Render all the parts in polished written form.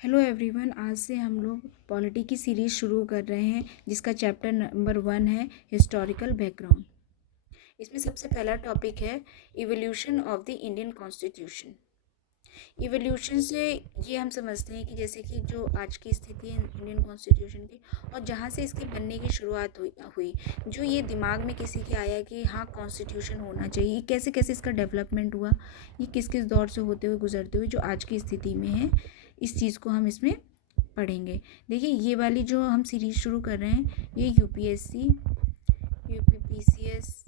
Hello everyone, आज से हम लोग पॉलिटी की सीरीज़ शुरू कर रहे हैं जिसका चैप्टर नंबर 1 है हिस्टोरिकल बैकग्राउंड। इसमें सबसे पहला टॉपिक है evolution of the Indian constitution. Evolution से ये हम समझते हैं कि जैसे कि जो आज की स्थिति है इंडियन कॉन्स्टिट्यूशन की और जहाँ से इसके बनने की शुरुआत हुई जो ये दिमाग में किसी के आया कि हाँ कॉन्स्टिट्यूशन होना चाहिए, कैसे कैसे इसका डेवलपमेंट हुआ, ये किस किस दौर से होते हुए गुजरते हुए जो आज की स्थिति में है, इस चीज़ को हम इसमें पढ़ेंगे। देखिए ये वाली जो हम सीरीज़ शुरू कर रहे हैं ये यूपीएससी, यूपीपीसीएस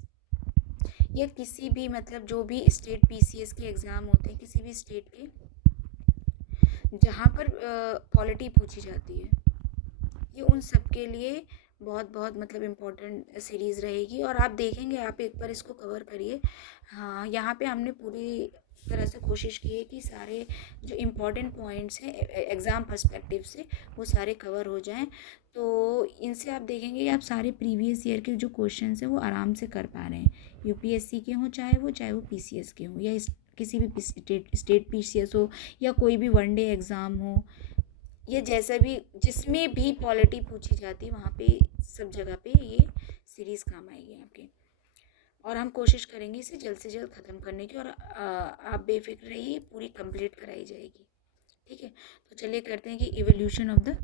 या किसी भी मतलब जो भी स्टेट पीसीएस के एग्ज़ाम होते हैं किसी भी स्टेट के जहाँ पर पॉलिटी पूछी जाती है, ये उन सब के लिए बहुत बहुत मतलब इम्पोर्टेंट सीरीज़ रहेगी। और आप देखेंगे, आप एक बार इसको कवर करिए। हाँ, यहाँ पे हमने पूरी तरह से कोशिश की है कि सारे जो इम्पोर्टेंट पॉइंट्स हैं एग्ज़ाम पर्सपेक्टिव से वो सारे कवर हो जाएं। तो इनसे आप देखेंगे कि आप सारे प्रीवियस ईयर के जो क्वेश्चंस हैं वो आराम से कर पा रहे हैं, यूपीएससी के हों चाहे वो पीसीएस के हों या किसी भी स्टेट पीसीएस हो या कोई भी वनडे एग्ज़ाम हो, ये जैसा भी जिसमें भी पॉलिटी पूछी जाती है वहाँ पे सब जगह पे ये सीरीज़ काम आएगी आपके। और हम कोशिश करेंगे इसे जल्द से जल्द ख़त्म करने की और आप बेफिक्र रहिए, पूरी कंप्लीट कराई जाएगी। ठीक है, तो चलिए करते हैं कि evolution of the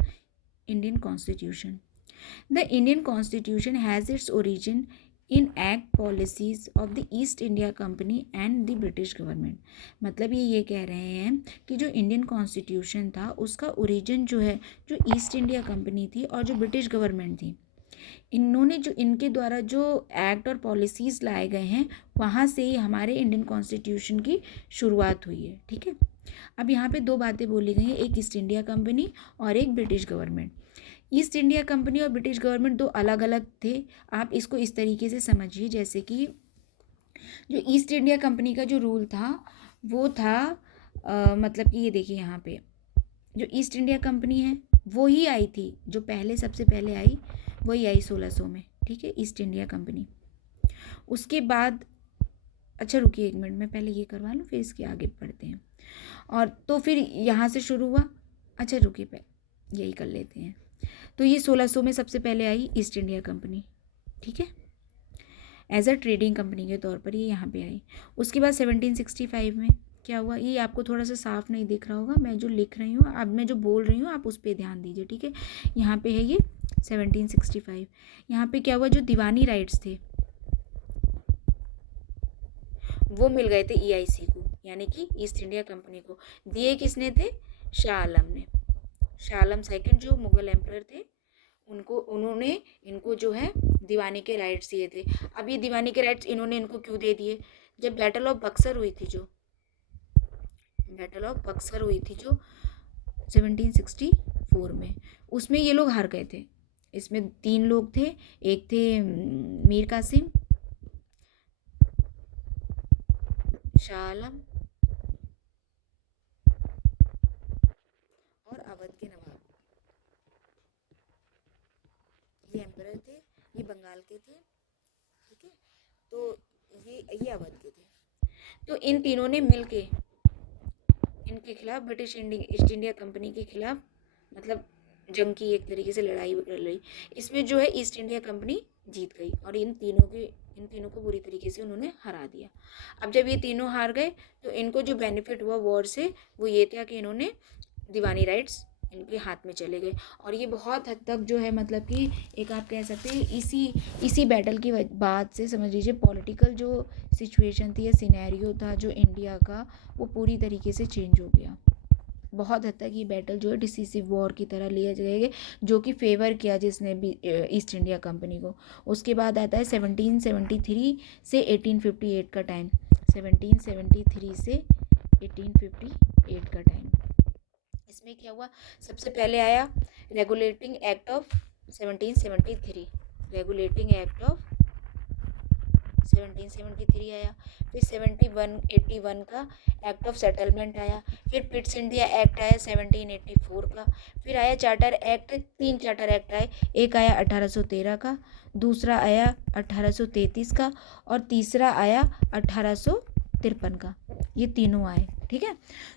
Indian constitution. The Indian constitution has its origin in act policies of the East India company and the British government. मतलब ये कह रहे हैं कि जो इंडियन कॉन्स्टिट्यूशन था उसका ओरिजिन जो है जो ईस्ट इंडिया कंपनी थी और जो ब्रिटिश गवर्नमेंट थी, इन्होंने जो इनके द्वारा जो एक्ट और पॉलिसीज़ लाए गए हैं वहाँ से ही हमारे इंडियन कॉन्स्टिट्यूशन की शुरुआत हुई है। ठीक है, अब यहाँ पे दो बातें बोली गई हैं, एक ईस्ट इंडिया कंपनी और एक British government. East India company और ब्रिटिश गवर्नमेंट दो अलग अलग थे। आप इसको इस तरीके से समझिए जैसे कि जो ईस्ट इंडिया कंपनी का जो रूल था वो था मतलब कि ये देखिए यहाँ पे जो ईस्ट इंडिया कंपनी है वो ही आई थी, जो पहले सबसे पहले आई वही आई 1600 में। ठीक है, ईस्ट इंडिया कंपनी। उसके बाद अच्छा रुकिए एक मिनट, मैं पहले ये करवा लूँ फिर इसके आगे बढ़ते हैं। और तो फिर यहाँ से शुरू हुआ। अच्छा रुकिए, पहले यही कर लेते हैं। तो ये 1600 में सबसे पहले आई ईस्ट इंडिया कंपनी। ठीक है, एज अ ट्रेडिंग कंपनी के तौर पर ये यहाँ पे आई। उसके बाद 1765 में क्या हुआ, ये आपको थोड़ा सा साफ नहीं दिख रहा होगा, मैं जो लिख रही हूँ अब मैं जो बोल रही हूँ आप उस पर ध्यान दीजिए। ठीक है, यहाँ पे है ये 1765। यहाँ पे क्या हुआ, जो दीवानी राइट्स थे वो मिल गए थे ईआईसी को, यानी कि ईस्ट इंडिया कंपनी को। दिए किसने थे, शाह आलम ने। शाह आलम सेकंड जो मुगल एम्परर थे उन्होंने इनको जो है दीवानी के राइट्स दिए थे। अब ये दीवानी के राइट्स इन्होंने इनको क्यों दे दिए, जब बैटल ऑफ बक्सर हुई थी जो 1764 में, उसमें ये लोग हार गए थे। इसमें 3 लोग थे, एक थे मीर कासिम, शाह आलम और अवध के नवाब। ये एम्परर थे, ये बंगाल के थे। ठीक है, तो ये अवध के थे। तो इन तीनों ने मिलके इनके खिलाफ ब्रिटिश ईस्ट इंडिया कंपनी के खिलाफ मतलब जंग की, एक तरीके से लड़ाई कर ली। इसमें जो है ईस्ट इंडिया कंपनी जीत गई और इन तीनों को बुरी तरीके से उन्होंने हरा दिया। अब जब ये तीनों हार गए तो इनको जो बेनिफिट हुआ वॉर से वो ये था कि इन्होंने दीवानी राइट्स इनके हाथ में चले गए। और ये बहुत हद तक जो है मतलब कि एक आप कह सकते हैं इसी बैटल की बाद से समझ लीजिए पॉलिटिकल जो सिचुएशन थी या सिनेरियो था जो इंडिया का, वो पूरी तरीके से चेंज हो गया। बहुत हद तक ये बैटल जो है डिसीसिव वॉर की तरह लिया जाएगा, जो कि फेवर किया जिसने भी ईस्ट इंडिया कंपनी को। उसके बाद आता है 1773 से 1858 का टाइम। 1773 से 1858 का टाइम। इसमें क्या हुआ, सबसे पहले आया regulating act of 1773, regulating act of 1773 आया। फिर 81 का एक्ट ऑफ सेटलमेंट आया। फिर पिट्स इंडिया एक्ट आया 1784 का। फिर आया चार्टर एक्ट, 3 चार्टर एक्ट आए, एक आया 1813 का, दूसरा आया 1833 का और तीसरा आया 1853 का। ये तीनों आए। ठीक है,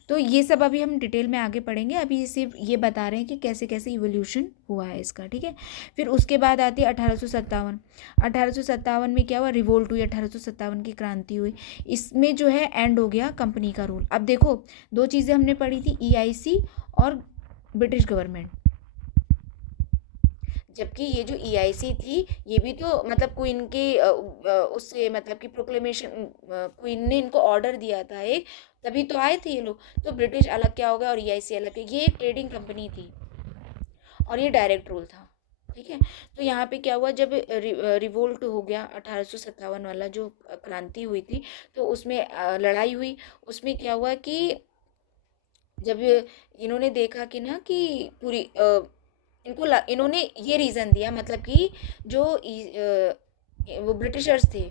तो ये सब अभी हम डिटेल में आगे पढ़ेंगे, अभी सिर्फ ये बता रहे हैं कि कैसे कैसे इवोल्यूशन हुआ है इसका। ठीक है, फिर उसके बाद आती है 1857। 1857 में क्या हुआ, रिवोल्ट हुई, 1857 की क्रांति हुई। इसमें जो है एंड हो गया कंपनी का रूल। अब देखो, दो चीज़ें हमने पढ़ी थी, EIC और ब्रिटिश गवर्नमेंट। जबकि ये जो EIC थी, ये भी तो मतलब क्वीन के उससे मतलब कि प्रोक्लेमेशन, क्वीन ने इनको ऑर्डर दिया था एक, तभी तो आए थे ये लोग। तो ब्रिटिश अलग क्या हो गया और EIC अलग, ये एक ट्रेडिंग कंपनी थी और ये डायरेक्ट रूल था। ठीक है, तो यहाँ पे क्या हुआ, जब रिवोल्ट हो गया 1857 वाला जो क्रांति हुई थी, तो उसमें लड़ाई हुई। उसमें क्या हुआ कि जब इन्होंने देखा कि ना कि पूरी इन्होंने ये रीज़न दिया, मतलब कि जो वो ब्रिटिशर्स थे,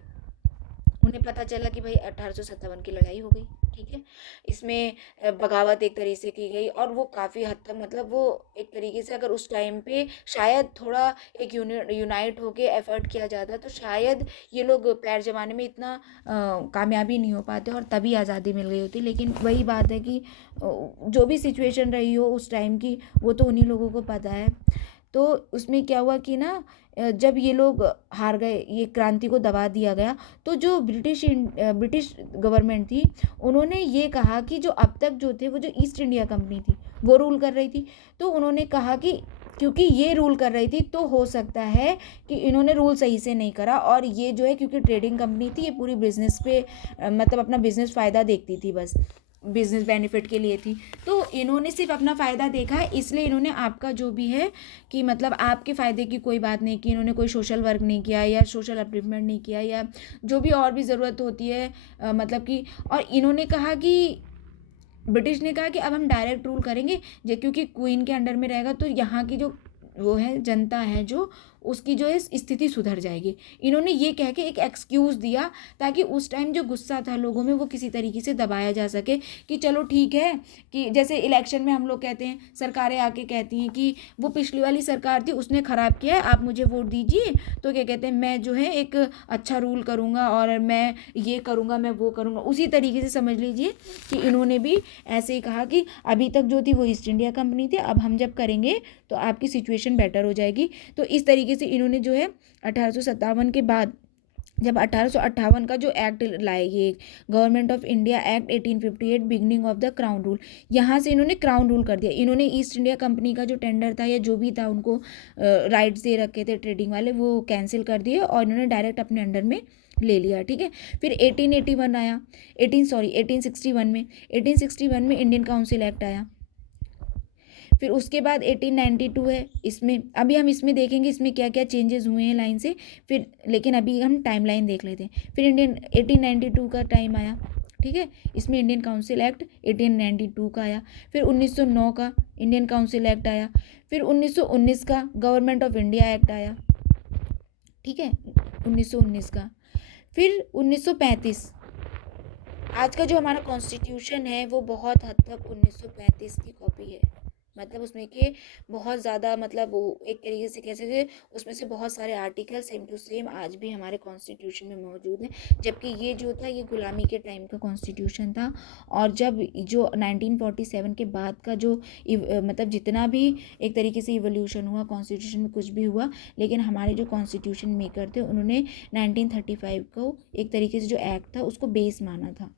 उन्हें पता चला कि भाई 1857 की लड़ाई हो गई। ठीक है, इसमें बगावत एक तरीके से की गई, और वो काफ़ी हद तक मतलब वो एक तरीके से अगर उस टाइम पे शायद थोड़ा एक यूनाइट होके एफर्ट किया जाता, तो शायद ये लोग पैर जमाने में इतना कामयाबी नहीं हो पाते और तभी आज़ादी मिल गई होती। लेकिन वही बात है कि जो भी सिचुएशन रही हो उस टाइम की, वो तो उन्हीं लोगों को पता है। तो उसमें क्या हुआ कि ना जब ये लोग हार गए, ये क्रांति को दबा दिया गया, तो जो ब्रिटिश गवर्नमेंट थी, उन्होंने ये कहा कि जो अब तक जो थे वो जो ईस्ट इंडिया कंपनी थी वो रूल कर रही थी, तो उन्होंने कहा कि क्योंकि ये रूल कर रही थी तो हो सकता है कि इन्होंने रूल सही से नहीं करा, और ये जो है क्योंकि ट्रेडिंग कंपनी थी, ये पूरी बिजनेस पे मतलब अपना बिजनेस फ़ायदा देखती थी, बस बिजनेस बेनिफिट के लिए थी। तो इन्होंने सिर्फ अपना फ़ायदा देखा है, इसलिए इन्होंने आपका जो भी है कि मतलब आपके फ़ायदे की कोई बात नहीं की, इन्होंने कोई सोशल वर्क नहीं किया या सोशल अपलिफ्टमेंट नहीं किया, या जो भी और भी ज़रूरत होती है मतलब कि। और इन्होंने कहा कि ब्रिटिश ने कहा कि अब हम डायरेक्ट रूल करेंगे, जो क्योंकि क्वीन के अंडर में रहेगा तो यहाँ की जो वो है जनता है जो, उसकी जो है स्थिति सुधर जाएगी। इन्होंने ये कह के एक एक्सक्यूज़ दिया ताकि उस टाइम जो गुस्सा था लोगों में वो किसी तरीके से दबाया जा सके, कि चलो ठीक है, कि जैसे इलेक्शन में हम लोग कहते हैं, सरकारें आके कहती हैं कि वो पिछली वाली सरकार थी उसने ख़राब किया है, आप मुझे वोट दीजिए, तो क्या कहते हैं, मैं जो है एक अच्छा रूल करूँगा और मैं ये करूँगा, मैं वो करूँगा। उसी तरीके से समझ लीजिए कि इन्होंने भी ऐसे ही कहा कि अभी तक जो थी वो ईस्ट इंडिया कंपनी थी, अब हम जब करेंगे तो आपकी सिचुएशन बेटर हो जाएगी। तो इस तरीके से इन्होंने जो है 1857 के बाद जब 1858 का जो एक्ट लाए, ये government of India act 1858 beginning of the crown rule, यहाँ से इन्होंने क्राउन रूल कर दिया। इन्होंने ईस्ट इंडिया कंपनी का जो टेंडर था या जो भी था उनको राइट्स दे रखे थे ट्रेडिंग वाले, वो कैंसिल कर दिए और इन्होंने डायरेक्ट अपने अंडर में ले लिया। ठीक है, फिर 1881 आया, 1861 में 1861 में इंडियन काउंसिल एक्ट आया। फिर उसके बाद 1892 है, इसमें अभी हम इसमें देखेंगे इसमें क्या क्या चेंजेस हुए हैं लाइन से, फिर लेकिन अभी हम टाइम लाइन देख लेते हैं। फिर 1892 का टाइम आया। ठीक है, इसमें इंडियन काउंसिल एक्ट 1892 का आया। फिर 1909 का इंडियन काउंसिल एक्ट आया। फिर 1919 का गवर्नमेंट ऑफ इंडिया एक्ट आया। ठीक है, 1919 का। फिर 1935, आज का जो हमारा कॉन्स्टिट्यूशन है वो बहुत हद तक 1935 की कॉपी है। मतलब उसमें के बहुत ज़्यादा मतलब वो एक तरीके से कह सकते हैं, उसमें से बहुत सारे आर्टिकल सेम टू सेम आज भी हमारे कॉन्स्टिट्यूशन में मौजूद हैं। जबकि ये जो था ये गुलामी के टाइम का कॉन्स्टिट्यूशन था, और जब जो 1947 के बाद का जो मतलब जितना भी एक तरीके से इवोल्यूशन हुआ कॉन्स्टिट्यूशन में, कुछ भी हुआ, लेकिन हमारे जो कॉन्स्टिट्यूशन मेकर थे उन्होंने 1935 को एक तरीके से जो एक्ट था उसको बेस माना था।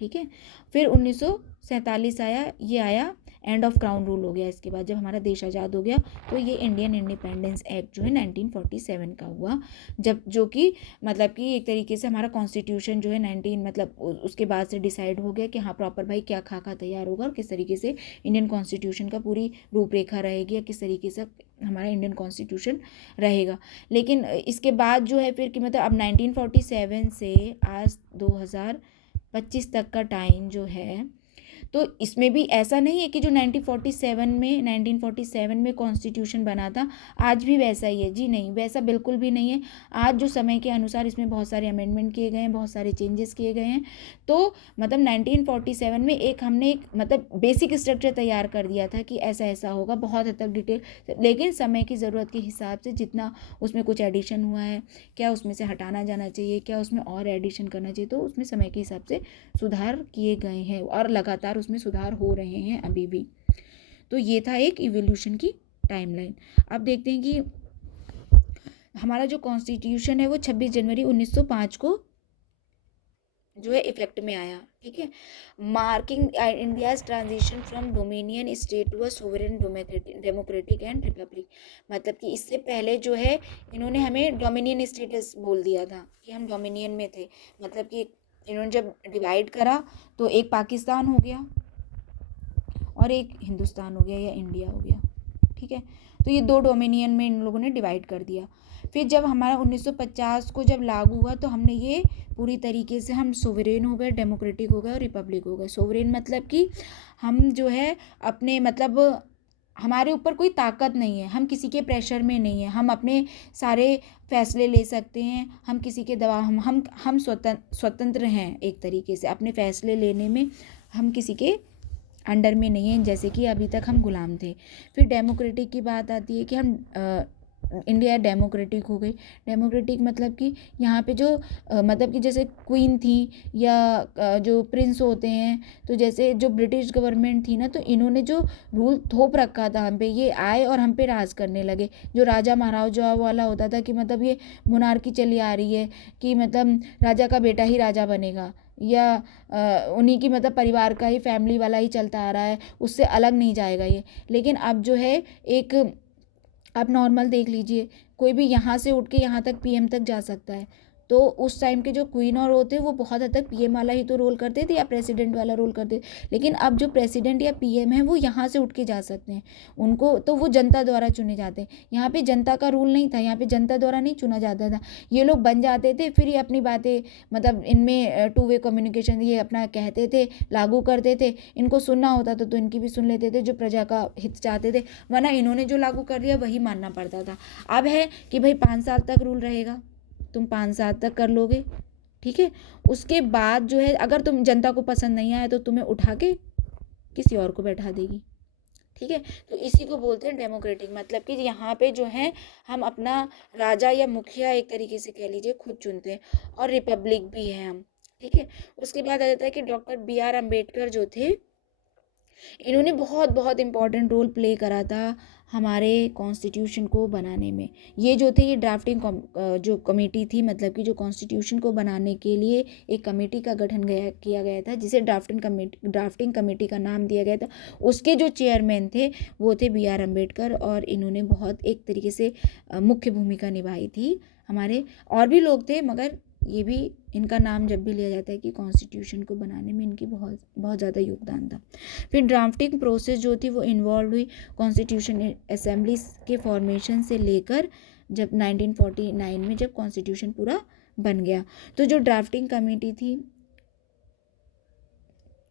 ठीक है, फिर 1947 आया, ये आया, एंड ऑफ क्राउन रूल हो गया। इसके बाद जब हमारा देश आज़ाद हो गया तो ये इंडियन इंडिपेंडेंस एक्ट जो है 1947 का हुआ, जब जो कि मतलब कि एक तरीके से हमारा कॉन्स्टिट्यूशन जो है 19 मतलब उसके बाद से डिसाइड हो गया कि हाँ प्रॉपर भाई क्या खाका तैयार होगा और किस तरीके से इंडियन कॉन्स्टिट्यूशन का पूरी रूपरेखा रहेगी या किस तरीके से हमारा इंडियन कॉन्स्टिट्यूशन रहेगा। लेकिन इसके बाद जो है फिर कि मतलब अब 1947 से आज 2025 तक का टाइम जो है, तो इसमें भी ऐसा नहीं है कि जो 1947 में कॉन्स्टिट्यूशन बना था आज भी वैसा ही है, जी नहीं, वैसा बिल्कुल भी नहीं है। आज जो समय के अनुसार इसमें बहुत सारे अमेंडमेंट किए गए हैं, बहुत सारे चेंजेस किए गए हैं। तो मतलब 1947 में हमने एक मतलब बेसिक स्ट्रक्चर तैयार कर दिया था कि ऐसा ऐसा होगा, बहुत हद तक डिटेल, लेकिन समय की ज़रूरत के हिसाब से जितना उसमें कुछ एडिशन हुआ है, क्या उसमें से हटाना जाना चाहिए, क्या उसमें और एडिशन करना चाहिए, तो उसमें समय के हिसाब से सुधार किए गए हैं और लगातार उसमें सुधार हो रहे हैं अभी भी। तो ये था एक इवोल्यूशन की टाइमलाइन। अब देखते हैं कि हमारा जो कॉन्स्टिट्यूशन है वो 26 जनवरी 1905 को जो है इफेक्ट में आया, ठीक है। Marking India's transition from dominion state to a sovereign democratic and republic. मतलब कि इससे पहले जो है इन्होंने हमें डोमिनियन स्टेटस बोल दिया था कि हम डोमिनियन में थे। मतलब कि इन्होंने जब डिवाइड करा तो एक पाकिस्तान हो गया और एक हिंदुस्तान हो गया या इंडिया हो गया, ठीक है। तो ये दो डोमिनियन में इन लोगों ने डिवाइड कर दिया। फिर जब हमारा 1950 को जब लागू हुआ तो हमने ये पूरी तरीके से हम सोवरेन हो गए, डेमोक्रेटिक हो गए और रिपब्लिक हो गए। सोवरेन मतलब कि हम जो है अपने मतलब हमारे ऊपर कोई ताकत नहीं है, हम किसी के प्रेशर में नहीं है, हम अपने सारे फैसले ले सकते हैं, हम किसी के दबाव हम स्वतंत्र हैं एक तरीके से अपने फैसले लेने में, हम किसी के अंडर में नहीं है जैसे कि अभी तक हम गुलाम थे। फिर डेमोक्रेटिक की बात आती है कि हम इंडिया डेमोक्रेटिक हो गई। डेमोक्रेटिक मतलब कि यहाँ पे जो मतलब कि जैसे क्वीन थी या जो प्रिंस होते हैं, तो जैसे जो ब्रिटिश गवर्नमेंट थी ना, तो इन्होंने जो रूल थोप रखा था हम पे, ये आए और हम पे राज करने लगे। जो राजा महाराजा वाला होता था कि मतलब ये मोनार्की चली आ रही है कि मतलब राजा का बेटा ही राजा बनेगा या उन्हीं की मतलब परिवार का ही फैमिली वाला ही चलता आ रहा है, उससे अलग नहीं जाएगा ये। लेकिन अब जो है एक आप नॉर्मल देख लीजिए, कोई भी यहाँ से उठ के यहाँ तक पीएम तक जा सकता है। तो उस टाइम के जो क्वीन और होते वो बहुत हद तक पीएम वाला ही तो रोल करते थे या प्रेसिडेंट वाला रोल करते थे। लेकिन अब जो प्रेसिडेंट या पीएम है वो यहाँ से उठ के जा सकते हैं, उनको तो वो जनता द्वारा चुने जाते हैं। यहाँ पे जनता का रूल नहीं था, यहाँ पे जनता द्वारा नहीं चुना जाता था। ये लोग बन जाते थे, फिर ये अपनी बातें मतलब इनमें टू वे कम्युनिकेशन ये अपना कहते थे, लागू करते थे। इनको सुनना होता था तो इनकी भी सुन लेते थे जो प्रजा का हित चाहते थे, वरना इन्होंने जो लागू कर दिया वही मानना पड़ता था। अब है कि भाई 5 साल तक रूल रहेगा, तुम 5 साल तक कर लोगे, ठीक है। उसके बाद जो है अगर तुम जनता को पसंद नहीं आया तो तुम्हें उठा के किसी और को बैठा देगी, ठीक है। तो इसी को बोलते हैं डेमोक्रेटिक। मतलब कि यहाँ पे जो है हम अपना राजा या मुखिया एक तरीके से कह लीजिए खुद चुनते हैं, और रिपब्लिक भी है हम, ठीक है। उसके बाद आ जाता है कि डॉक्टर बी आर अम्बेडकर जो थे, इन्होंने बहुत बहुत इम्पॉर्टेंट रोल प्ले करा था हमारे कॉन्स्टिट्यूशन को बनाने में। ये जो थे ये ड्राफ्टिंग जो कमेटी थी, मतलब कि जो कॉन्स्टिट्यूशन को बनाने के लिए एक कमेटी का गठन किया गया था, जिसे ड्राफ्टिंग कमेटी का नाम दिया गया था। उसके जो चेयरमैन थे वो थे बी आर अम्बेडकर, और इन्होंने बहुत एक तरीके से मुख्य भूमिका निभाई थी। हमारे और भी लोग थे मगर ये भी इनका नाम जब भी लिया जाता है कि कॉन्स्टिट्यूशन को बनाने में इनकी बहुत बहुत ज़्यादा योगदान था। फिर ड्राफ्टिंग प्रोसेस जो थी वो इन्वॉल्व हुई कॉन्स्टिट्यूशन असेंबली के फॉर्मेशन से लेकर जब 1949 में जब कॉन्स्टिट्यूशन पूरा बन गया। तो जो ड्राफ्टिंग कमेटी थी,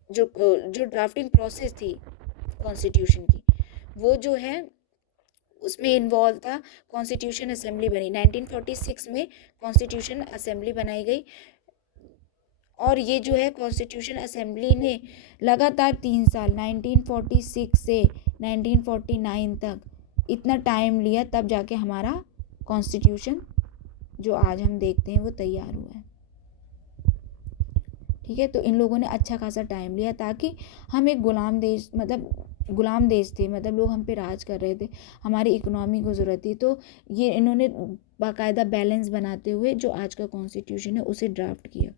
जो ड्राफ्टिंग प्रोसेस थी कॉन्स्टिट्यूशन की, वो जो है उसमें इन्वॉल्व था कॉन्स्टिट्यूशन असेंबली बनी 1946 में, कॉन्स्टिट्यूशन असेंबली बनाई गई। और ये जो है कॉन्स्टिट्यूशन असेंबली ने लगातार 3 साल 1946 से 1949 तक इतना टाइम लिया, तब जाके हमारा कॉन्स्टिट्यूशन जो आज हम देखते हैं वो तैयार हुआ है, ठीक है। तो इन लोगों ने अच्छा खासा टाइम लिया ताकि हम एक गुलाम देश थे, मतलब लोग हम पे राज कर रहे थे, हमारी इकोनॉमी को ज़रूरत थी। तो ये इन्होंने बाकायदा बैलेंस बनाते हुए जो आज का कॉन्स्टिट्यूशन है उसे ड्राफ्ट किया।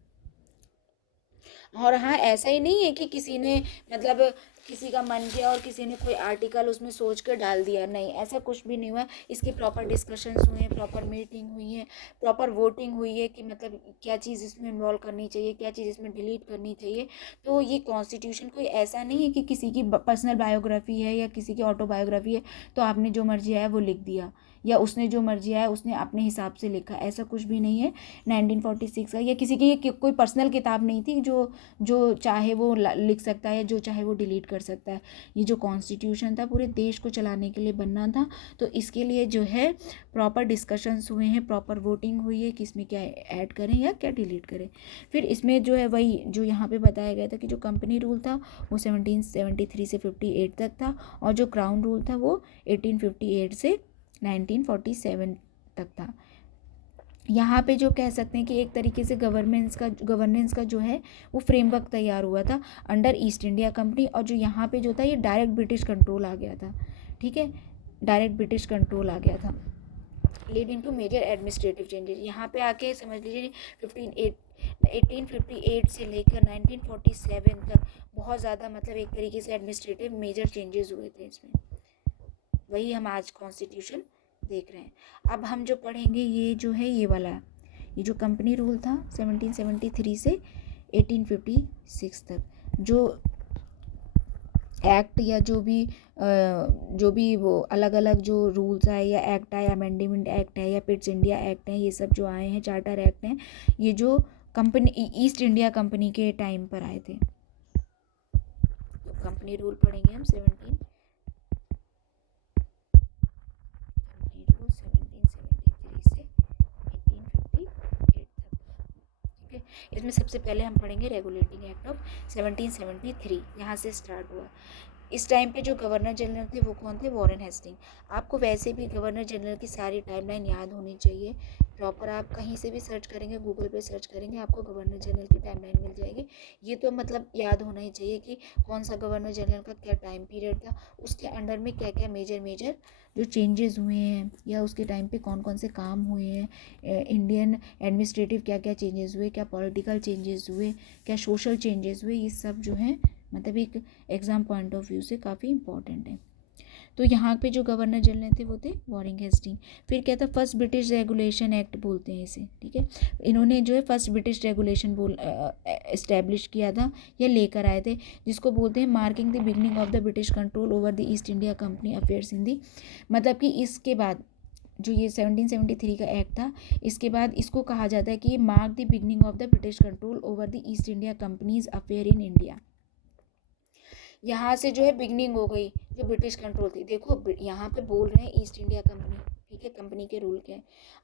और हाँ, ऐसा ही नहीं है कि किसी ने मतलब किसी का मन किया और किसी ने कोई आर्टिकल उसमें सोच कर डाल दिया, नहीं, ऐसा कुछ भी नहीं हुआ। इसकी प्रॉपर डिस्कशंस हुए हैं, प्रॉपर मीटिंग हुई है, प्रॉपर वोटिंग हुई है कि मतलब क्या चीज़ इसमें इन्वॉल्व करनी चाहिए, क्या चीज़ इसमें डिलीट करनी चाहिए। तो ये कॉन्स्टिट्यूशन कोई ऐसा नहीं है कि किसी की पर्सनल बायोग्राफी है या किसी की ऑटोबायोग्राफी है तो आपने जो मर्जी है वो लिख दिया। या उसने जो मर्जी आया उसने अपने हिसाब से लिखा, ऐसा कुछ भी नहीं है 1946 का। या किसी की ये कोई पर्सनल किताब नहीं थी जो जो चाहे वो लिख सकता है, जो चाहे वो डिलीट कर सकता है। ये जो कॉन्स्टिट्यूशन था पूरे देश को चलाने के लिए बनना था, तो इसके लिए जो है प्रॉपर डिस्कशंस हुए हैं, प्रॉपर वोटिंग हुई है कि इसमें क्या ऐड करें या क्या डिलीट करें। फिर इसमें जो है वही जो यहाँ पे बताया गया था कि जो कंपनी रूल था वो 1773 से 58 तक था, और जो क्राउन रूल था वो 1858 से 1947 तक था। यहाँ पे जो कह सकते हैं कि एक तरीके से गवर्नेंस का जो है वो फ्रेमवर्क तैयार हुआ था अंडर ईस्ट इंडिया कंपनी, और जो यहाँ पे जो था ये डायरेक्ट ब्रिटिश कंट्रोल आ गया था, ठीक है, डायरेक्ट ब्रिटिश कंट्रोल आ गया था। Leading to major administrative changes, यहाँ पे आके समझ लीजिए 1858 से लेकर 1947 तक बहुत ज़्यादा मतलब एक तरीके से एडमिनिस्ट्रेटिव मेजर चेंजेस हुए थे इसमें, वही हम आज कॉन्स्टिट्यूशन देख रहे हैं। अब हम जो पढ़ेंगे ये जो है ये वाला, ये जो कंपनी रूल था 1773 से 1856 तक, जो एक्ट या जो भी वो अलग अलग जो रूल्स आए या एक्ट आए, अमेंडमेंट एक्ट है या पिट्स इंडिया एक्ट है, ये सब जो आए हैं, चार्टर एक्ट हैं, ये जो कंपनी ईस्ट इंडिया कंपनी के टाइम पर आए थे। तो कंपनी रूल पढ़ेंगे हम 1773 से 1858 तक, ठीक है। इसमें सबसे पहले हम पढ़ेंगे रेगुलेटिंग एक्ट ऑफ 1773, यहाँ से स्टार्ट हुआ। इस टाइम पे जो गवर्नर जनरल थे वो कौन थे? Warren Hasting. आपको वैसे भी गवर्नर जनरल की सारी टाइमलाइन याद होनी चाहिए प्रॉपर, आप कहीं से भी सर्च करेंगे, गूगल पे सर्च करेंगे, आपको गवर्नर जनरल की टाइमलाइन मिल जाएगी। ये तो मतलब याद होना ही चाहिए कि कौन सा गवर्नर जनरल का क्या टाइम पीरियड था, उसके अंडर में क्या क्या मेजर जो चेंजेस हुए हैं, या उसके टाइम पे कौन कौन से काम हुए हैं, इंडियन एडमिनिस्ट्रेटिव क्या क्या चेंजेस हुए, क्या पॉलिटिकल चेंजेस हुए, क्या सोशल चेंजेस हुए, ये सब जो है मतलब एक एग्ज़ाम पॉइंट ऑफ व्यू से काफ़ी इंपॉर्टेंट है। तो यहाँ पे जो गवर्नर जनरल थे वो थे वॉरेन हेस्टिंग। फिर क्या था? फर्स्ट ब्रिटिश रेगुलेशन एक्ट बोलते हैं इसे, ठीक है। इन्होंने जो है फर्स्ट ब्रिटिश रेगुलेशन इस्टेब्लिश किया था या लेकर आए थे, जिसको बोलते हैं marking the beginning of the British control over the East India Company affairs indeed. मतलब कि इसके बाद जो ये 1773 का एक्ट था, इसके बाद इसको कहा जाता है कि ये mark the beginning of the British control over the East India companies affair in India. यहाँ से जो है बिगनिंग हो गई जो ब्रिटिश कंट्रोल थी। देखो यहाँ पे बोल रहे हैं ईस्ट इंडिया कंपनी, ठीक है, कंपनी के रूल के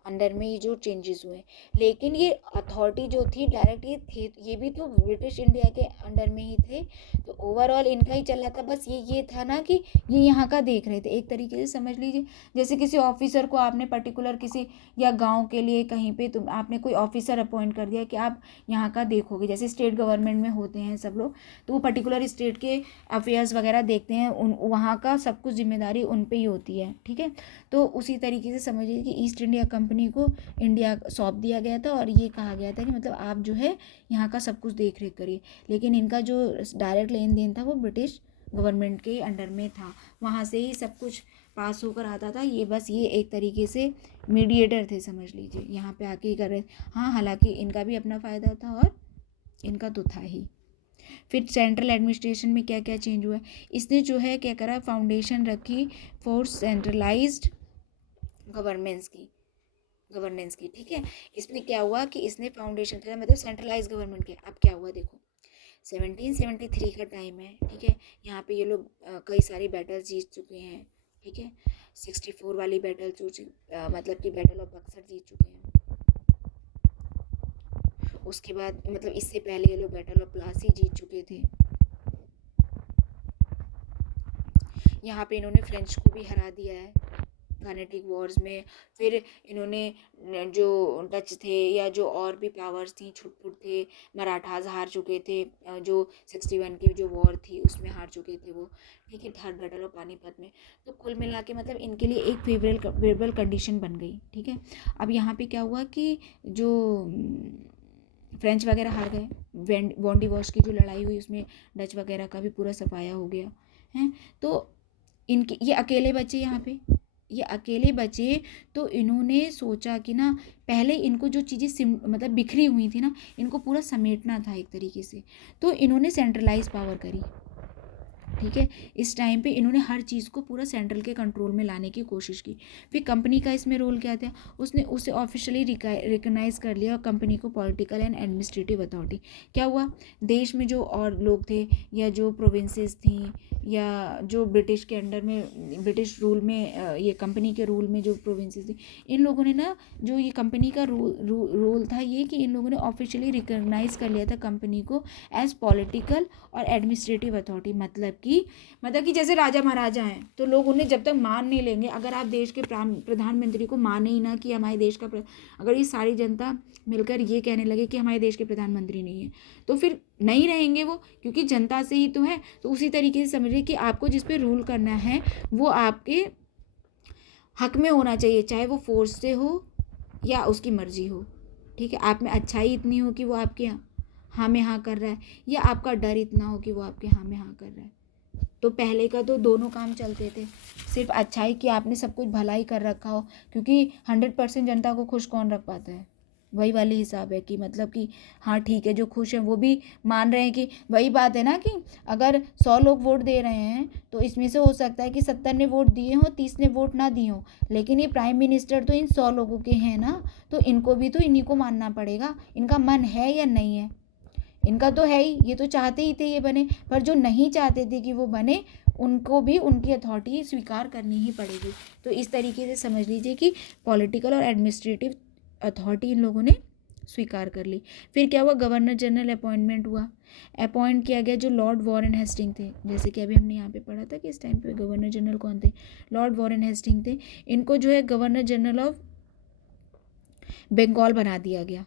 अंडर में ये जो चेंजेस हुए, लेकिन ये अथॉरिटी जो थी डायरेक्ट ये भी तो ब्रिटिश इंडिया के अंडर में ही थे, तो ओवरऑल इनका ही चल रहा था। बस ये था ना कि ये यहाँ का देख रहे थे, एक तरीके से समझ लीजिए जैसे किसी ऑफिसर को आपने पर्टिकुलर किसी या गाँव के लिए कहीं पे तुम आपने कोई ऑफिसर अपॉइंट कर दिया कि आप यहाँ का देखोगे, जैसे स्टेट गवर्नमेंट में होते हैं सब लोग, तो वो पर्टिकुलर स्टेट के अफेयर्स वगैरह देखते हैं, उन वहाँ का सब कुछ जिम्मेदारी उन पे ही होती है, ठीक है। तो उसी तरीके से समझिए कि ईस्ट इंडिया कंपनी को इंडिया सौंप दिया गया था, और ये कहा गया था कि मतलब आप जो है यहाँ का सब कुछ देख रेख करिए, लेकिन इनका जो डायरेक्ट लेन देन था वो ब्रिटिश गवर्नमेंट के अंडर में था, वहाँ से ही सब कुछ पास होकर आता था। ये बस ये एक तरीके से मीडिएटर थे समझ लीजिए, यहाँ पे आके ही कर रहे। हाँ, हालांकि इनका भी अपना फ़ायदा था और इनका तो था ही। फिर सेंट्रल एडमिनिस्ट्रेशन में क्या क्या चेंज हुआ है, इसने जो है क्या करा, फाउंडेशन रखी फॉर सेंट्रलाइज्ड गवर्नेंस की, ठीक है। इसमें क्या हुआ कि इसने फाउंडेशन करा, मतलब सेंट्रलाइज गवर्नमेंट के। अब क्या हुआ देखो, 1773 का टाइम है, ठीक है। यहाँ पे ये लोग कई सारी बैटल जीत चुके हैं, ठीक है। 64 वाली बैटल मतलब कि बैटल ऑफ बक्सर जीत चुके हैं। उसके बाद मतलब इससे पहले ये लोग बैटल ऑफ प्लासी जीत चुके थे। यहाँ पे इन्होंने फ्रेंच को भी हरा दिया है कार्नेटिक वॉर्स में। फिर इन्होंने जो डच थे या जो और भी पावर्स थी, छुटपुट थे, मराठास हार चुके थे, जो 61 की जो वॉर थी उसमें हार चुके थे वो, ठीक है, थर्ड बैटल ऑफ पानीपत में। तो कुल मिला के मतलब इनके लिए एक फेवरेबल कंडीशन बन गई, ठीक है। अब यहाँ पे क्या हुआ कि जो फ्रेंच वगैरह हार गए, वॉन्डिवॉश की जो लड़ाई हुई उसमें डच वगैरह का भी पूरा सफाया हो गया है। तो इनके ये अकेले बचे यहाँ पे, ये अकेले बचे, तो इन्होंने सोचा कि ना पहले इनको जो चीज़ें मतलब बिखरी हुई थी ना, इनको पूरा समेटना था एक तरीके से, तो इन्होंने सेंट्रलाइज पावर करी, ठीक है। इस टाइम पे इन्होंने हर चीज़ को पूरा सेंट्रल के कंट्रोल में लाने की कोशिश की। फिर कंपनी का इसमें रोल क्या था, उसने उसे ऑफिशियली रिकग्नाइज कर लिया और कंपनी को पॉलिटिकल एंड एडमिनिस्ट्रेटिव अथॉरिटी। क्या हुआ, देश में जो और लोग थे या जो प्रोविंसेस थी या जो ब्रिटिश के अंडर में, ब्रिटिश रूल में, ये कंपनी के रूल में जो प्रोविंसेस थी, इन लोगों ने ना, जो ये कंपनी का रोल था ये कि इन लोगों ने ऑफिशियली रिकग्नाइज कर लिया था कंपनी को एज पॉलिटिकल और एडमिनिस्ट्रेटिव अथॉरिटी। मतलब कि जैसे राजा महाराजा हैं तो लोग उन्हें जब तक मान नहीं लेंगे, अगर आप देश के प्रधानमंत्री को माने ही ना कि हमारे देश का अगर ये सारी जनता मिलकर ये कहने लगे कि हमारे देश के प्रधानमंत्री नहीं है, तो फिर नहीं रहेंगे वो, क्योंकि जनता से ही तो है। तो उसी तरीके से समझिए कि आपको जिस पे रूल करना है वो आपके हक में होना चाहिए, चाहे वो फोर्स से हो या उसकी मर्जी हो, ठीक है। आप में अच्छाई इतनी हो कि वो आपके हाँ में हाँ कर रहा है, या आपका डर इतना हो कि वो आपके हाँ में हाँ कर रहा है। तो पहले का तो दोनों काम चलते थे, सिर्फ अच्छाई कि आपने सब कुछ भलाई कर रखा हो, क्योंकि 100% जनता को खुश कौन रख पाता है, वही वाली हिसाब है कि मतलब कि हाँ ठीक है, जो खुश हैं वो भी मान रहे हैं कि वही बात है ना कि अगर 100 लोग वोट दे रहे हैं तो इसमें से हो सकता है कि 70 ने वोट दिए हों, 30 ने वोट ना दिए हों, लेकिन ये प्राइम मिनिस्टर तो इन 100 लोगों के हैं ना, तो इनको भी तो इन्हीं को मानना पड़ेगा। इनका मन है या नहीं है, इनका तो है ही, ये तो चाहते ही थे ये बने, पर जो नहीं चाहते थे कि वो बने उनको भी उनकी अथॉरिटी स्वीकार करनी ही पड़ेगी। तो इस तरीके से समझ लीजिए कि पॉलिटिकल और एडमिनिस्ट्रेटिव अथॉरिटी इन लोगों ने स्वीकार कर ली। फिर क्या हुआ, गवर्नर जनरल अपॉइंटमेंट हुआ, अपॉइंट किया गया जो लॉर्ड वॉरेन हेस्टिंग थे। जैसे कि अभी हमने यहाँ पे पढ़ा था कि इस टाइम पे गवर्नर जनरल कौन थे, लॉर्ड वॉरेन हेस्टिंग थे। इनको जो है गवर्नर जनरल ऑफ बंगाल बना दिया गया।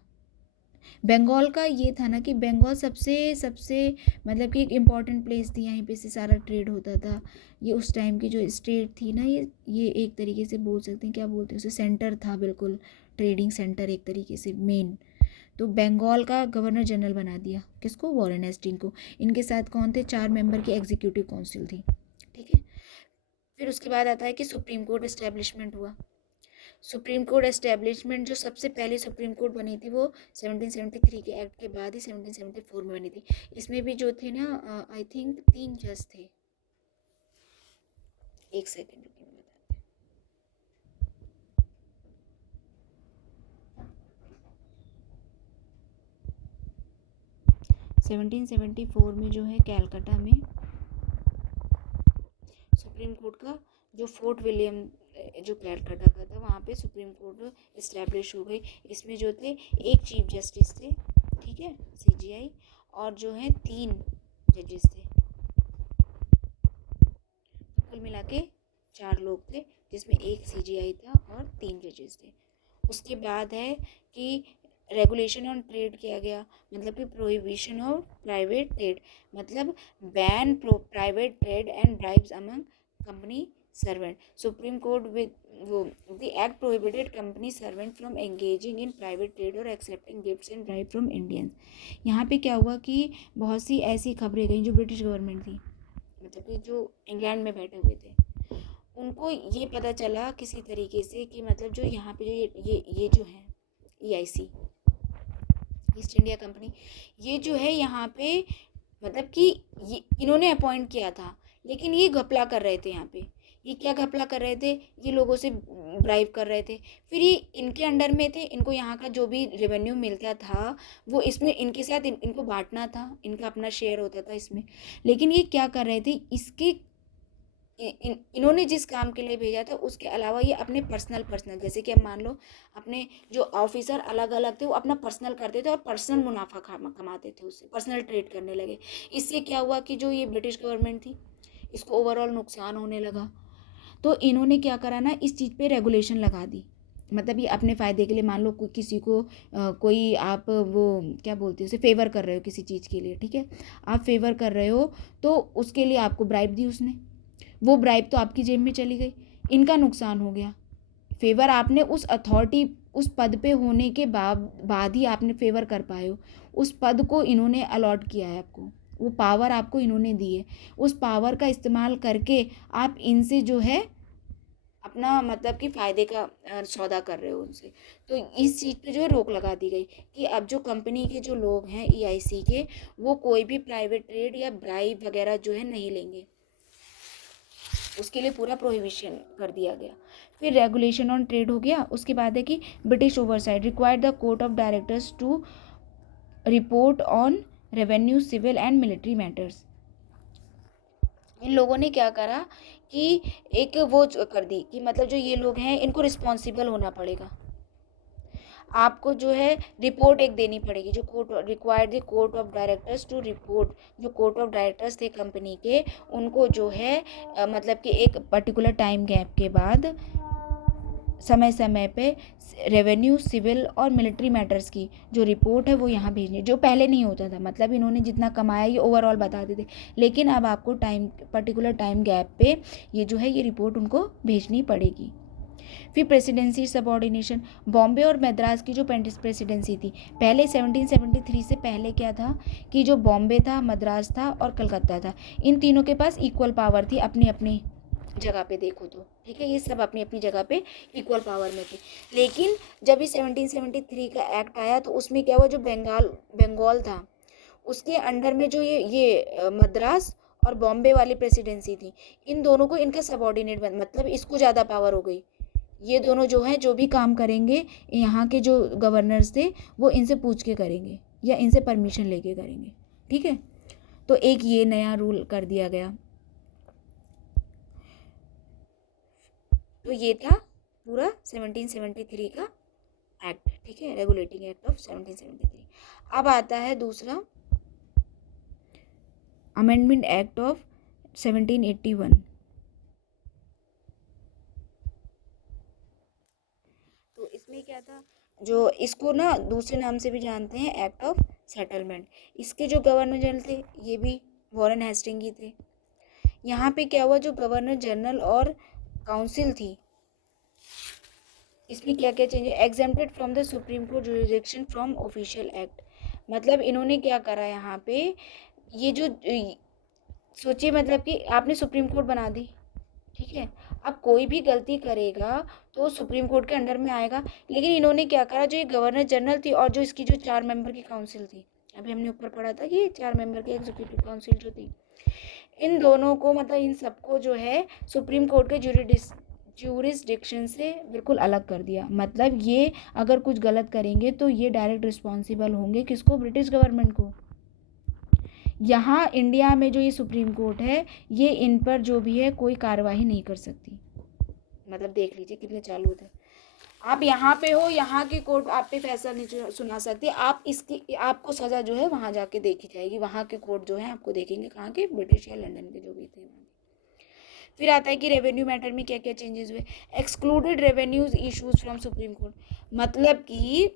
बंगाल का ये था ना कि बंगाल सबसे सबसे मतलब कि एक इम्पॉर्टेंट प्लेस थी, यहीं पे से सारा ट्रेड होता था। ये उस टाइम की जो स्टेट थी ना, ये एक तरीके से बोल सकते हैं, क्या बोलते हैं उसे, सेंटर था, बिल्कुल ट्रेडिंग सेंटर एक तरीके से मेन। तो बंगाल का गवर्नर जनरल बना दिया किसको, वॉरेन हेस्टिंग को। इनके साथ कौन थे, 4 मेंबर की एग्जीक्यूटिव काउंसिल थी, ठीक है। फिर उसके बाद आता है कि सुप्रीम कोर्ट इस्टेब्लिशमेंट हुआ। सुप्रीम कोर्ट एस्टेब्लिशमेंट, जो सबसे पहले सुप्रीम कोर्ट बनी थी वो 1773 के एक्ट के बाद ही 1774 में बनी थी। इसमें भी जो थे ना, आई थिंक 3 जज थे। एक सेकेंड रुकिए, मैं बताती हूँ। 1774 में जो है कैलकाटा में सुप्रीम कोर्ट का जो फोर्ट विलियम जो कैलकाटा का था, वहाँ पे सुप्रीम कोर्ट इस्टेब्लिश हो गई। इसमें जो थे एक चीफ जस्टिस थे, ठीक है, सीजीआई, और जो है 3 जजेस थे। कुल मिला के 4 लोग थे, जिसमें एक सीजीआई था और 3 जजेस थे। उसके बाद है कि रेगुलेशन ऑन ट्रेड किया गया, मतलब कि प्रोहिबिशन ऑफ प्राइवेट ट्रेड, मतलब ban private trade and bribes among company servant. Supreme Court with वो the act prohibited company servant from engaging in private trade और accepting gifts and bribe from Indians. यहाँ पे क्या हुआ कि बहुत सी ऐसी खबरें गई जो ब्रिटिश गवर्नमेंट थी, मतलब कि जो इंग्लैंड में बैठे हुए थे, उनको ये पता चला किसी तरीके से कि मतलब जो यहाँ पे जो ये जो है EIC, ईस्ट इंडिया कंपनी, ये जो है यहाँ पे मतलब कि ये इन्होंने अपॉइंट किया था, लेकिन ये घपला कर रहे थे। यहाँ पे ये क्या घपला कर रहे थे, ये लोगों से ब्राइब कर रहे थे। फिर ये इनके अंडर में थे, इनको यहाँ का जो भी रेवेन्यू मिलता था वो इसमें इनके साथ इनको बांटना था, इनका अपना शेयर होता था इसमें। लेकिन ये क्या कर रहे थे, इसके इन्होंने जिस काम के लिए भेजा था उसके अलावा ये अपने पर्सनल जैसे कि अब मान लो अपने जो ऑफिसर अलग अलग थे वो अपना पर्सनल करते थे और पर्सनल मुनाफा कमाते थे, उससे पर्सनल ट्रेड करने लगे। इससे क्या हुआ कि जो ये ब्रिटिश गवर्नमेंट थी इसको ओवरऑल नुकसान होने लगा। तो इन्होंने क्या करा ना, इस चीज़ पे रेगुलेशन लगा दी, मतलब ये अपने फ़ायदे के लिए, मान लो किसी को कोई आप वो क्या बोलते हैं उसे, फेवर कर रहे हो किसी चीज़ के लिए, ठीक है, आप फेवर कर रहे हो तो उसके लिए आपको ब्राइब दी उसने, वो ब्राइब तो आपकी जेब में चली गई, इनका नुकसान हो गया। फेवर आपने उस अथॉरिटी, उस पद पे होने के बाद ही आपने फेवर कर पाए हो, उस पद को इन्होंने अलॉट किया है आपको, वो पावर आपको इन्होंने दी है, उस पावर का इस्तेमाल करके आप इनसे जो है अपना मतलब कि फ़ायदे का सौदा कर रहे हो उनसे। तो इस चीज़ पे जो है रोक लगा दी गई कि अब जो कंपनी के जो लोग हैं EIC के, वो कोई भी प्राइवेट ट्रेड या ब्राइब वगैरह जो है नहीं लेंगे, उसके लिए पूरा प्रोहिबिशन कर दिया गया। फिर रेगुलेशन ऑन ट्रेड हो गया। उसके बाद है कि British oversight required the court of directors to report on revenue, civil and military matters. इन लोगों ने क्या करा कि एक वो कर दी कि मतलब जो ये लोग हैं इनको रिस्पॉन्सिबल होना पड़ेगा, आपको जो है रिपोर्ट एक देनी पड़ेगी। जो court required the court of directors to report, जो कोर्ट ऑफ डायरेक्टर्स थे कंपनी के, उनको जो है मतलब कि एक पर्टिकुलर टाइम गैप के बाद समय समय पे रेवेन्यू, सिविल और मिलिट्री मैटर्स की जो रिपोर्ट है वो यहाँ भेजनी, जो पहले नहीं होता था। मतलब इन्होंने जितना कमाया ये ओवरऑल बताते थे, लेकिन अब आपको पर्टिकुलर टाइम गैप पे ये जो है ये रिपोर्ट उनको भेजनी पड़ेगी। फिर प्रेसिडेंसी सबऑर्डिनेशन, बॉम्बे और मद्रास की जो प्रेसिडेंसी थी पहले 1773 से पहले क्या था कि जो बॉम्बे था, मद्रास था और कलकत्ता था, इन तीनों के पास इक्वल पावर थी अपनी अपनी जगह पे देखो तो, ठीक है, ये सब अपनी अपनी जगह पे इक्वल पावर में थे। लेकिन जब ये 1773 का एक्ट आया तो उसमें क्या हुआ, जो बंगाल था उसके अंडर में जो ये मद्रास और बॉम्बे वाली प्रेसिडेंसी थी, इन दोनों को इनका सबऑर्डिनेट मतलब इसको ज़्यादा पावर हो गई। ये दोनों जो है जो भी काम करेंगे, यहाँ के जो गवर्नर्स थे वो इनसे पूछ के करेंगे या इनसे परमिशन लेके करेंगे, ठीक है। तो एक ये नया रूल कर दिया गया। तो ये था पूरा 1773 का एक्ट, ठीक है, रेगुलेटिंग एक्ट ऑफ 1773। अब आता है दूसरा अमेंडमेंट एक्ट ऑफ 1781। तो इसमें क्या था, जो इसको ना दूसरे नाम से भी जानते हैं एक्ट ऑफ सेटलमेंट। इसके जो गवर्नर जनरल थे ये भी वॉरेन हेस्टिंग ही थे। यहाँ पे क्या हुआ, जो गवर्नर जनरल और काउंसिल थी, इसमें क्या क्या change, exempted from the supreme court jurisdiction from official act. मतलब इन्होंने क्या करा यहाँ पे, ये जो सोचिए मतलब कि आपने सुप्रीम कोर्ट बना दी, ठीक है, अब कोई भी गलती करेगा तो सुप्रीम कोर्ट के अंडर में आएगा। लेकिन इन्होंने क्या करा, जो ये गवर्नर जनरल थी और जो इसकी जो 4 मेंबर की काउंसिल थी, अभी हमने ऊपर पढ़ा था कि 4 मेंबर की एग्जीक्यूटिव काउंसिल जो थी, इन दोनों को मतलब इन सबको जो है सुप्रीम कोर्ट के ज्यूरिसडिक्शन से बिल्कुल अलग कर दिया। मतलब ये अगर कुछ गलत करेंगे तो ये डायरेक्ट रिस्पॉन्सिबल होंगे किसको, ब्रिटिश गवर्नमेंट को। यहाँ इंडिया में जो ये सुप्रीम कोर्ट है ये इन पर जो भी है कोई कार्रवाई नहीं कर सकती। मतलब देख लीजिए कितने चालू थे। आप यहाँ पे हो, यहाँ की कोर्ट आप पे फैसला नहीं सुना सकती, आप इसकी आपको सज़ा जो है वहाँ जाके देखी जाएगी। वहाँ के कोर्ट जो है आपको देखेंगे, कहाँ के, ब्रिटिश या लंदन के जो भी थे वहाँ। फिर आता है कि रेवेन्यू मैटर में क्या क्या चेंजेस हुए, excluded revenues issues from supreme court. मतलब कि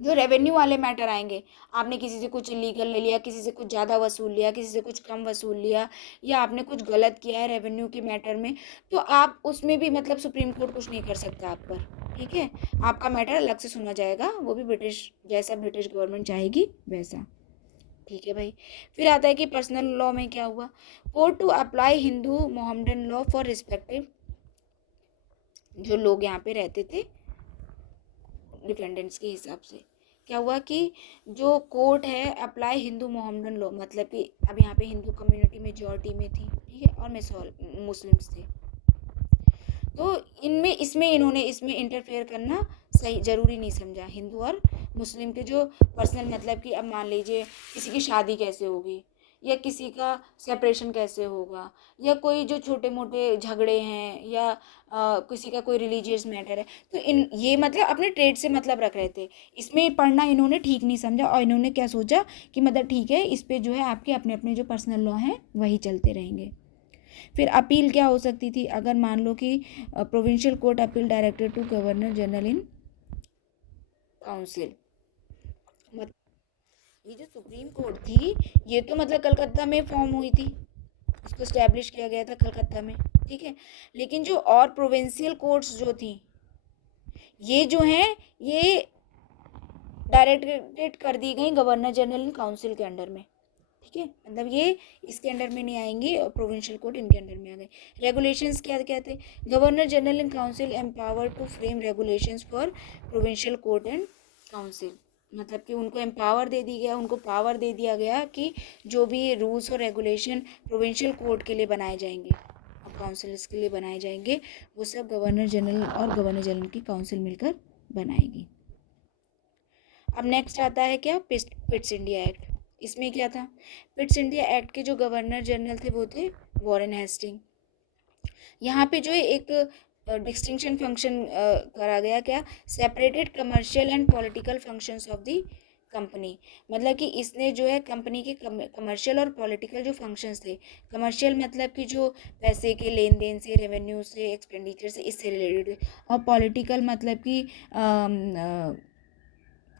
जो रेवेन्यू वाले मैटर आएंगे, आपने किसी से कुछ इलीगल ले लिया, किसी से कुछ ज़्यादा वसूल लिया, किसी से कुछ कम वसूल लिया, या आपने कुछ गलत किया है रेवेन्यू के मैटर में, तो आप उसमें भी मतलब सुप्रीम कोर्ट कुछ नहीं कर सकता आप पर, ठीक है। आपका मैटर अलग से सुना जाएगा, वो भी ब्रिटिश जैसा ब्रिटिश गवर्नमेंट चाहेगी वैसा, ठीक है भाई। फिर आता है कि पर्सनल लॉ में क्या हुआ, court to apply Hindu Mohammedan law for respective, जो लोग यहाँ पे रहते थे डिपेंडेंट्स के हिसाब से, क्या हुआ कि जो कोर्ट है अप्लाई हिंदू मोहम्मदन लॉ, मतलब कि अब यहाँ पे हिंदू कम्युनिटी मेजॉरिटी में थी, ठीक है, और मुस्लिम्स थे, तो इनमें इसमें इन्होंने इसमें इंटरफेयर करना सही ज़रूरी नहीं समझा। हिंदू और मुस्लिम के जो पर्सनल, मतलब कि अब मान लीजिए किसी की शादी कैसे होगी, या किसी का सेपरेशन कैसे होगा, या कोई जो छोटे मोटे झगड़े हैं, या किसी का कोई रिलीजियस मैटर है, तो इन ये मतलब अपने ट्रेड से मतलब रख रहे थे। इसमें पढ़ना इन्होंने ठीक नहीं समझा और इन्होंने क्या सोचा कि मतलब ठीक है इस पे जो है आपके अपने अपने जो पर्सनल लॉ हैं वही चलते रहेंगे। फिर अपील क्या हो सकती थी, अगर मान लो कि provincial court appeal directed to governor general in council. ये जो सुप्रीम कोर्ट थी ये तो मतलब कलकत्ता में फॉर्म हुई थी, इसको इस्टेब्लिश किया गया था कलकत्ता में, ठीक है। लेकिन जो और प्रोविंशियल कोर्ट्स जो थी ये जो हैं ये डायरेक्टेड कर दी गई गवर्नर जनरल इन काउंसिल के अंडर में, ठीक है, मतलब ये इसके अंडर में नहीं आएंगी और प्रोविंशियल कोर्ट इनके अंडर में आ गए। रेगुलेशंस क्या क्या थे, governor general in council empower to frame regulations for provincial court and council. मतलब कि उनको एम्पावर दे दी गया, उनको पावर दे दिया गया कि जो भी रूल्स और रेगुलेशन प्रोविंशियल कोर्ट के लिए बनाए जाएंगे, काउंसिल्स के लिए बनाए जाएंगे वो सब गवर्नर जनरल और गवर्नर जनरल की काउंसिल मिलकर बनाएगी। अब नेक्स्ट आता है क्या, पिट्स इंडिया एक्ट। इसमें क्या था, पिट्स इंडिया एक्ट के जो गवर्नर जनरल थे वो थे वॉरेन हेस्टिंग। यहाँ पे जो है एक डिस्टिंक्शन फंक्शन करा गया, क्या, separated commercial and political functions of the company. मतलब कि इसने जो है कंपनी के कमर्शियल और पॉलिटिकल जो फंक्शंस थे, कमर्शियल मतलब कि जो पैसे के लेन देन से, रेवेन्यू से, एक्सपेंडिचर से, इससे रिलेटेड, और पॉलिटिकल मतलब कि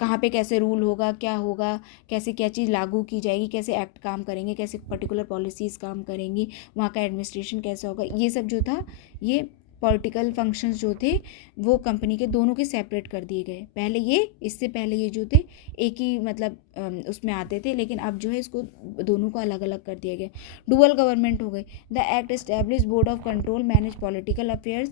कहाँ पे कैसे रूल होगा, क्या होगा, कैसे क्या चीज़ लागू की जाएगी, कैसे एक्ट काम करेंगे, कैसे पर्टिकुलर पॉलिसीज़ काम करेंगी, वहाँ का एडमिनिस्ट्रेशन कैसा होगा, ये सब जो था, ये पॉलिटिकल फंक्शंस जो थे वो कंपनी के दोनों के सेपरेट कर दिए गए। पहले ये, इससे पहले ये जो थे एक ही मतलब उसमें आते थे, लेकिन अब जो है इसको दोनों को अलग अलग कर दिया गया। डुअल गवर्नमेंट हो गई। The act establish board of control manage political affairs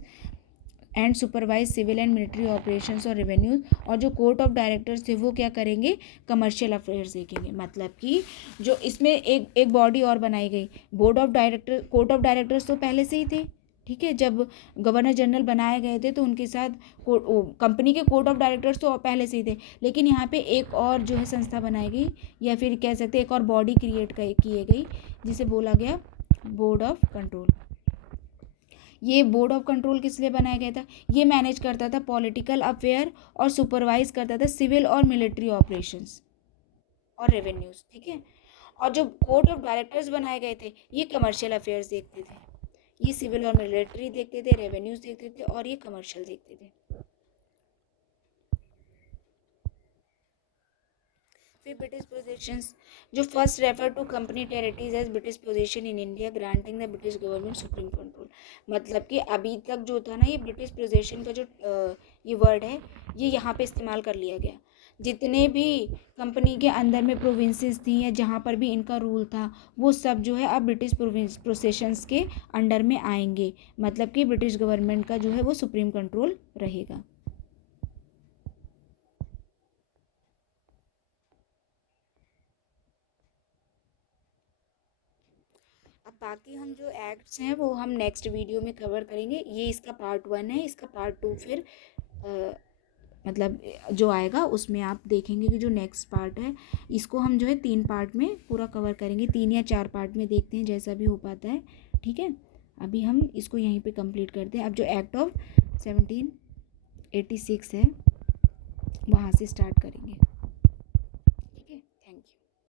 and supervise civil and military operations और रेवेन्यू। और जो कोर्ट ऑफ डायरेक्टर्स थे वो क्या करेंगे, कमर्शियल अफेयर्स देखेंगे। मतलब कि जो इसमें एक बॉडी और बनाई गई, board of director, court of directors तो पहले से ही थे, ठीक है, जब गवर्नर जनरल बनाए गए थे तो उनके साथ कंपनी के कोर्ट ऑफ डायरेक्टर्स तो पहले से ही थे, लेकिन यहाँ पे एक और जो है संस्था बनाई गई, या फिर कह सकते एक और बॉडी क्रिएट किए गई, जिसे बोला गया बोर्ड ऑफ कंट्रोल। ये बोर्ड ऑफ कंट्रोल किस लिए बनाया गया था, ये मैनेज करता था पॉलिटिकल अफेयर और सुपरवाइज करता था सिविल और मिलिट्री ऑपरेशंस और रेवेन्यूज, ठीक है। और जो कोर्ट ऑफ डायरेक्टर्स बनाए गए थे ये कमर्शियल अफेयर्स देखते थे, ये सिविल और मिलिट्री देखते थे, रेवेन्यूज देखते थे, और ये कमर्शियल देखते थे। फिर ब्रिटिश पोजेशंस, जो first refer to company territories as British possession in India granting the British government supreme control. मतलब कि अभी तक जो था ना, ये ब्रिटिश पोजेशन का जो ये वर्ड है ये यहाँ पे इस्तेमाल कर लिया गया। जितने भी कंपनी के अंदर में प्रोविंसेस थी या जहाँ पर भी इनका रूल था, वो सब जो है अब ब्रिटिश पोजेशंस के अंडर में आएंगे। मतलब कि ब्रिटिश गवर्नमेंट का जो है वो सुप्रीम कंट्रोल रहेगा। अब बाकी हम जो एक्ट्स हैं वो हम नेक्स्ट वीडियो में कवर करेंगे। ये इसका पार्ट 1 है, इसका पार्ट 2 फिर मतलब जो आएगा उसमें आप देखेंगे कि जो नेक्स्ट पार्ट है इसको हम जो है 3 पार्ट में पूरा कवर करेंगे, 3 या 4 पार्ट में, देखते हैं जैसा भी हो पाता है, ठीक है। अभी हम इसको यहीं पे कंप्लीट करते हैं। अब जो एक्ट ऑफ 1786 है वहाँ से स्टार्ट करेंगे।